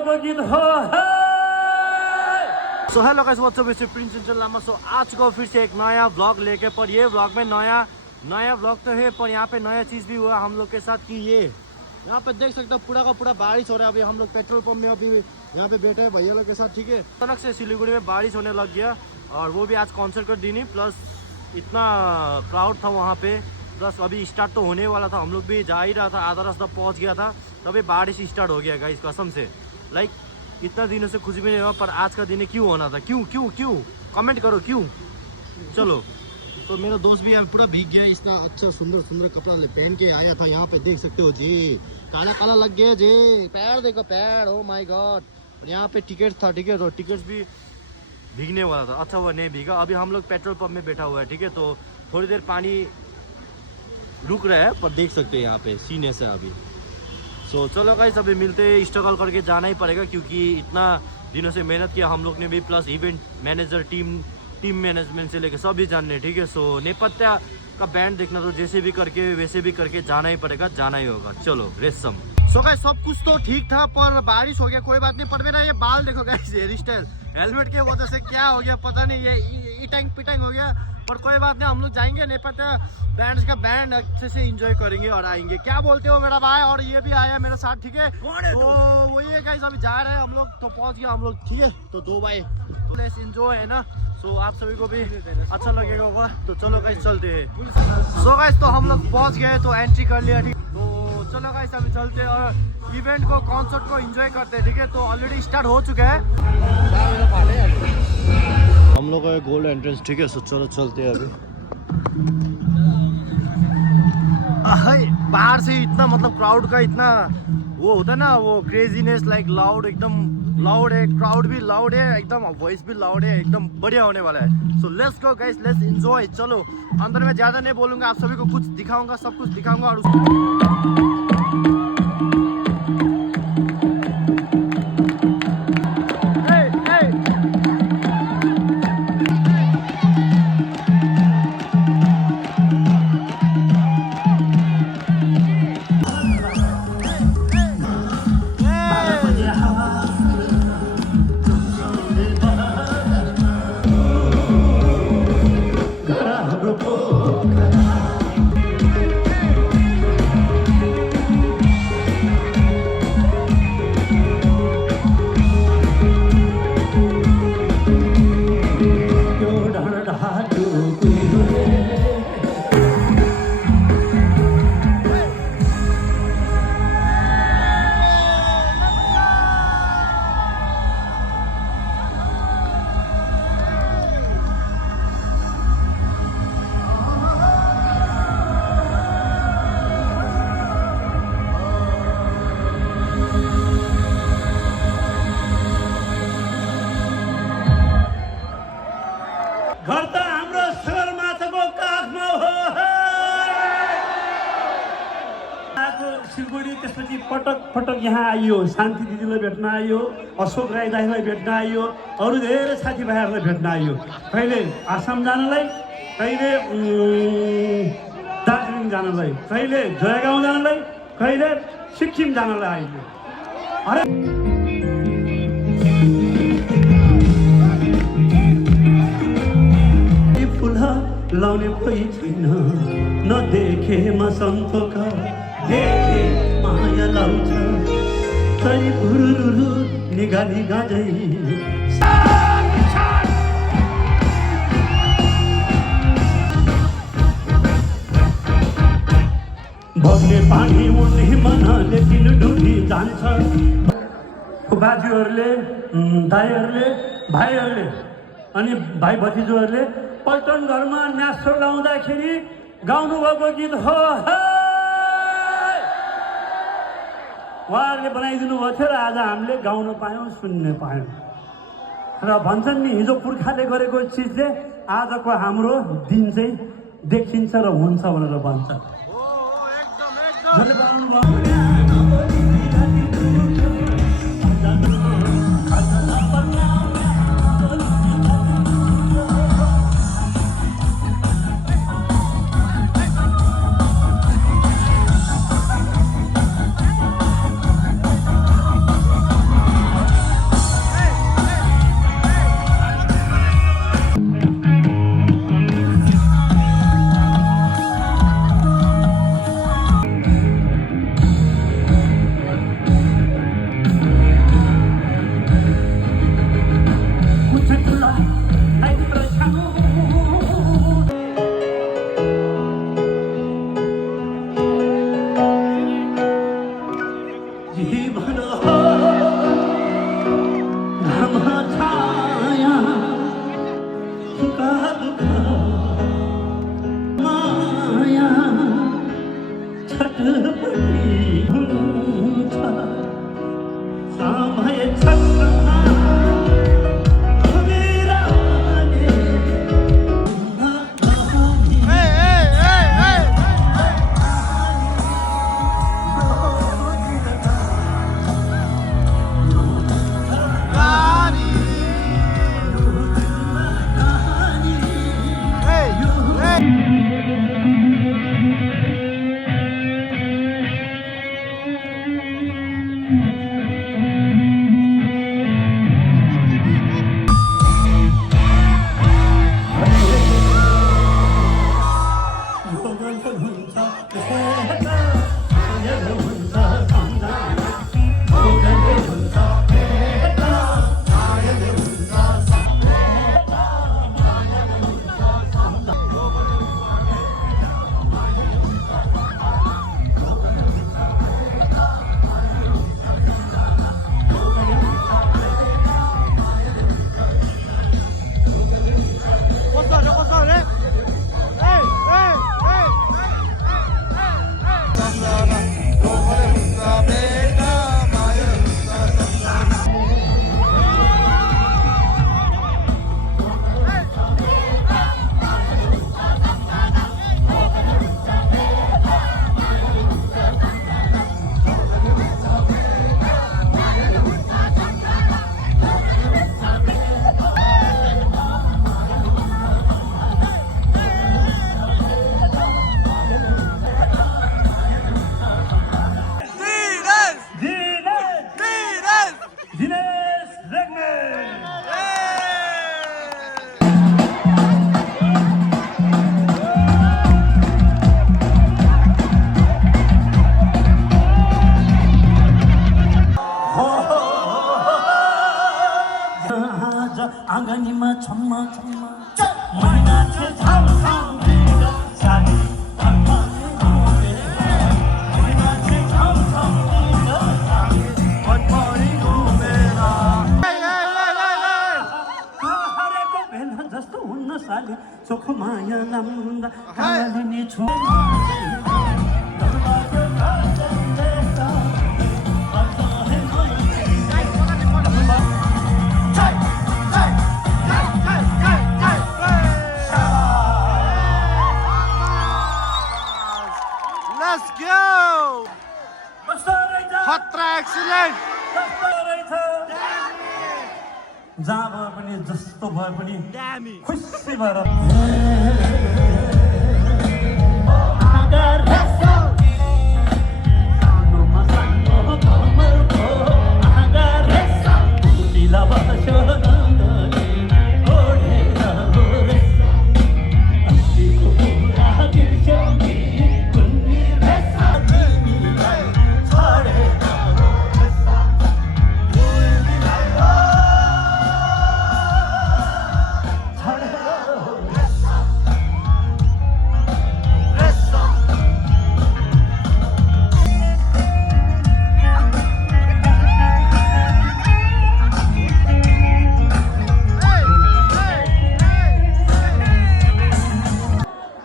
को गीत हो so hello guys what's up, it's Prince Chanchal Lama. So आज को फिर से एक नया व्लॉग लेके, पर ये व्लॉग में नया व्लॉग तो है, पर यहाँ पे नया चीज़ भी हुआ हम लोग के साथ कि ये यहाँ पे देख सकते हो पूरा का पूरा बारिश हो रहा है। अभी हम लोग पेट्रोल पंप में अभी यहाँ पे बैठे हैं भैया लोग के साथ, ठीक है। अचानक से सिलीगुड़ी में बारिश होने लग गया, और वो भी आज कॉन्सर्ट कर दी नहीं, प्लस इतना क्राउड था वहाँ पे, प्लस अभी स्टार्ट तो होने वाला था, हम लोग भी जा ही रहा था, आधा रास्ता पहुँच गया था, तभी बारिश स्टार्ट हो गया गाइस कसम से। लाइक इतना दिनों से कुछ भी नहीं हुआ, पर आज का दिन क्यों होना था, क्यों कमेंट करो क्यों। चलो, तो मेरा दोस्त भी पूरा भीग गया, इतना अच्छा सुंदर कपड़ा पहन के आया था। यहाँ पे देख सकते हो जी, काला लग गया जी, पैर देखो पैर, ओ माय गॉड। और यहाँ पे टिकट था, ठीक है, तो टिकट भी भीगने वाला था, अच्छा वो नहीं भीगा। अभी हम लोग पेट्रोल पंप में बैठा हुआ है, ठीक है, तो थोड़ी देर पानी रुक रहा है, पर देख सकते हैं यहाँ पे सीने से अभी। सो चलो गाइस, अभी मिलते, स्ट्रगल करके जाना ही पड़ेगा, क्योंकि इतना दिनों से मेहनत किया हम लोग ने भी, plus event manager team management से लेके सभी जानने, ठीक है। सो नेपथ्य का बैंड देखना, तो जैसे भी करके वैसे भी करके जाना ही पड़ेगा, जाना ही होगा। चलो रेसम। सो गाइस सब कुछ तो ठीक था, पर बारिश हो गया, कोई बात नहीं। पर मेरा ये बाल देखो गाइस, हेयर स्टाइल हेलमेट के वजह से क्या हो गया पता नहीं, ये इटंग पिटंग हो गया, पर कोई बात नहीं। हम लोग जाएंगे नेपथ्य बैंड का बैंड अच्छे से एंजॉय करेंगे और आएंगे। क्या बोलते हो मेरा भाई? और ये भी आया मेरे साथ, ठीक है। तो वही है गाइस, अभी जा रहे हैं हम लोग, तो पहुंच गया हम लोग, ठीक है। तो दो भाई तो लेट्स एंजॉय, है ना। सो आप सभी को भी अच्छा लगेगा होगा, तो चलो गाइस चलते हैं। सो गाइस तो हम लोग पहुंच गए, तो एंट्री कर लिया, ठीक। तो चलो गाइस अभी चलते हैं और इवेंट को, कॉन्सर्ट को एंजॉय करते हैं, ठीक है। तो ऑलरेडी स्टार्ट हो चुका है हम लोग का गोल्ड एंट्रेंस, ठीक है। सो चलो चलते हैं अभी। बाहर से इतना मतलब क्राउड का इतना वो होता है ना, वो क्रेजीनेस, लाइक लाउड, एकदम लाउड है, क्राउड भी लाउड है, एकदम वॉइस भी लाउड है, एकदम बढ़िया होने वाला है। So let's go guys, let's enjoy. चलो अंदर में ज्यादा नहीं बोलूंगा, आप सभी को कुछ दिखाऊंगा, सब कुछ दिखाऊंगा। और घर त हाम्रो सगरमाथाको काखमा हो। सिलगढी, त्यसपछि पटक यहाँ आइयो, शान्ति दिदीलाई भेट्न आइयो, अशोक राई दाईलाई भेट्न आइयो, अरू धेरै साथीभाइहरूलाई भेट्न आइयो। कहिले आसाम जानलाई, कहिले दार्जिलिङ जानलाई, कहिले जयगाउँ जानलाई, कहिले सिक्किम जानलाई आइयो। अरे लाउने कोही छैन, नदेखेमा सन्तोका देखे माया लाउँछ, सरी भुरुरु निगाली गाजै बग्ने पानी उड्ने मनले किन डुबी जान्छ। बाजुहरूले, दाइहरूले, भाइहरूले अनि भाइ भतिजोहरूले पल्टन घरमा न्यास्रो लाउँदाखेरि गाउनु भएको गीत हो। उहाँहरूले बनाइदिनु भएको थियो र आज हामीले गाउन पायौँ, सुन्न पायौँ। र भन्छन् नि, हिजो पुर्खाले गरेको चिजले आजको हाम्रो दिन चाहिँ देखिन्छ र हुन्छ भनेर भन्छ। समय छक्रमा घुमिरहने दिनेश रेग्मी आज आँगनीमा छम्मा छम्मा मैना छे झामझाम बिगा साडी घरमा मैना छे झामझाम बिगा साडी घरभरि घुमेर हरेको बेला जस्तो हुन्न साली चोख माया लाम्दा कालिनी छु Let's go! खतरा एक्सिलेन्ट जहाँ भए पनि जस्तो भए पनि खुसी भएर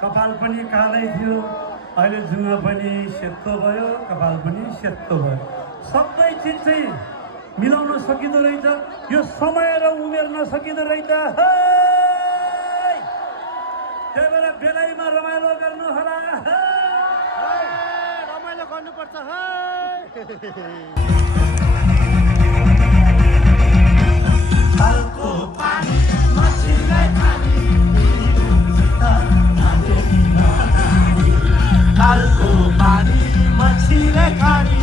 कपाल पनि कालै थियो अहिले जुङ्गा पनि सेतो भयो कपाल पनि सेतो भयो सबै चिज चाहिँ मिलाउन सकिँदो रहेछ यो समय र उमेर नसकिँदो रहेछ त्यही भएर बेलायमा रमाइलो गर्नु होला रमाइलो गर्नुपर्छ खालको पानी माछीलाई खाने खालको पानी माछीलाई खाने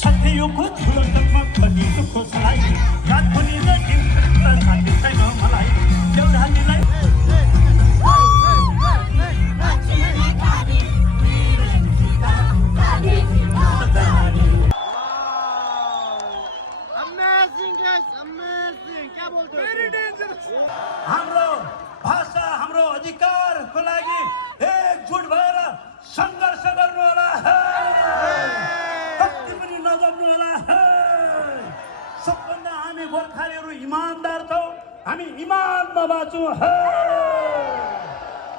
साथीको ठुलो जगमा खनिएको खोजलाई याद पनि साथी आजादमा बाँचौँ हे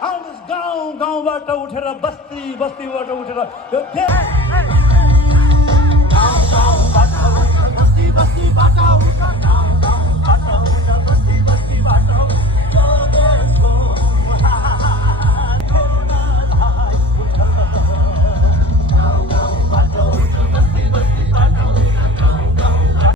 आउनुहोस् गाउँ गाउँबाट उठेर बस्ती बस्तीबाट उठेर यो देश